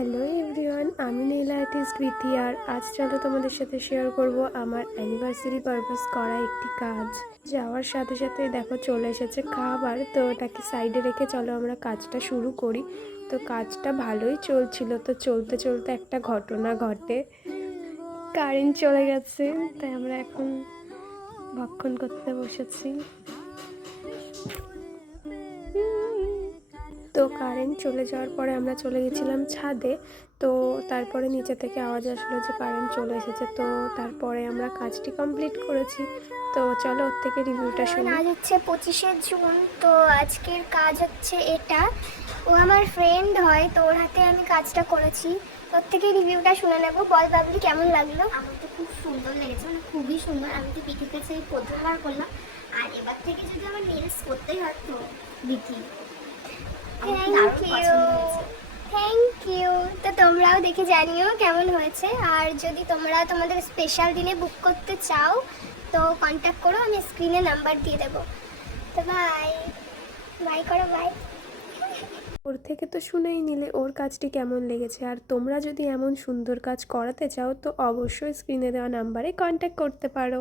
Hello everyone, আমি নীলা artist Bithi. আর আজ চলো তোমাদের সাথে শেয়ার করব আমার অ্যানিভার্সারি পারপাস করা একটি কাজ। যাওয়ার সাথে সাথে দেখো চলে এসেছে খাবার, তো ওটাকে সাইডে রেখে চলো আমরা কাজটা শুরু করি। তো কাজটা ভালোই চলছিল, তো চলতে চলতে একটা ঘটনা ঘটে, কারেন্ট চলে গেছে। তাই আমরা এখন ভক্ষণ করতে বসেছি। তো কারেন্ট চলে যাওয়ার পরে আমরা চলে গেছিলাম ছাদে। তো তারপরে নিচে থেকে আওয়াজ আসলো যে কারেন্ট চলে এসেছে। তো তারপরে আমরা কাজটি কমপ্লিট করেছি। তো চলো ওর থেকে রিভিউটা শুনি। আজ হচ্ছে 25শে জুন। তো আজকের কাজ হচ্ছে এটা। ও আমার ফ্রেন্ড হয়, তো ওর হাতে আমি কাজটা করেছি। ওর থেকে রিভিউটা শুনে নেবো। বল বাবলি, কেমন লাগলো? আমার তো খুব সুন্দর লেগেছে, মানে খুবই সুন্দর। আমি তো বিথির কাছে এই প্রথমবার করলাম, আর এবার থেকে যদি আমার নেলস করতেই হয় তো বিথি। আমার তো দারুণ থ্যাংক ইউ, পছন্দ হয়েছে। Thank you. তো তোমরাও দেখে জানিও কেমন হয়েছে। আর যদি তোমরা তোমাদের স্পেশাল দিনে বুক করতে চাও তো কন্ট্যাক্ট করো, আমি স্ক্রিনে নাম্বার দিয়ে দেবো। তো বাই বাই করো, বাই। ওর থেকে তো শুনেই নিলে ওর কাজটি কেমন লেগেছে। আর তোমরা যদি এমন সুন্দর কাজ করাতে চাও তো অবশ্যই স্ক্রিনে দেওয়া নাম্বারে কন্ট্যাক্ট করতে পারো।